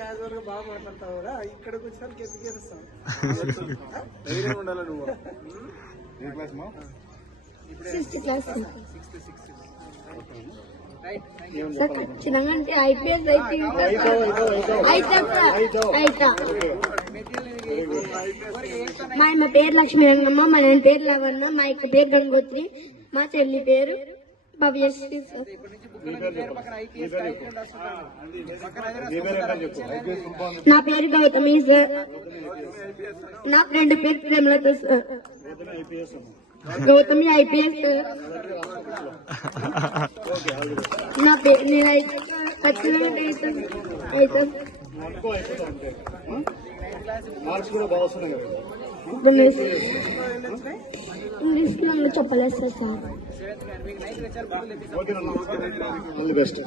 Casual గా బాగా మాట్లాడతావు కదా, ఇక్కడికి వచ్చేసరికి ఎత్తికేస్తావు. ఉండాలి నువ్వు. ఏ క్లాస్ మా? 6th class. ఖచ్చితంగా అంటే ఐపీఎస్ మా పేరు లక్ష్మీ రంగమ్మ, మా నేను పేరు లవన్న, మా యొక్క పేరు గంగోత్రి, మా చెల్లి పేరు భవ్యశ్రీ. నా పేరు గౌతమి సార్. నా ఫ్రెండ్ పేరు Premalatha sir. Gautami IPS sir. నా పేరు నేనైతే ఖచ్చితంగా ఇంగ్లీష్ లో చెప్పలేదు సార్. Okay, best.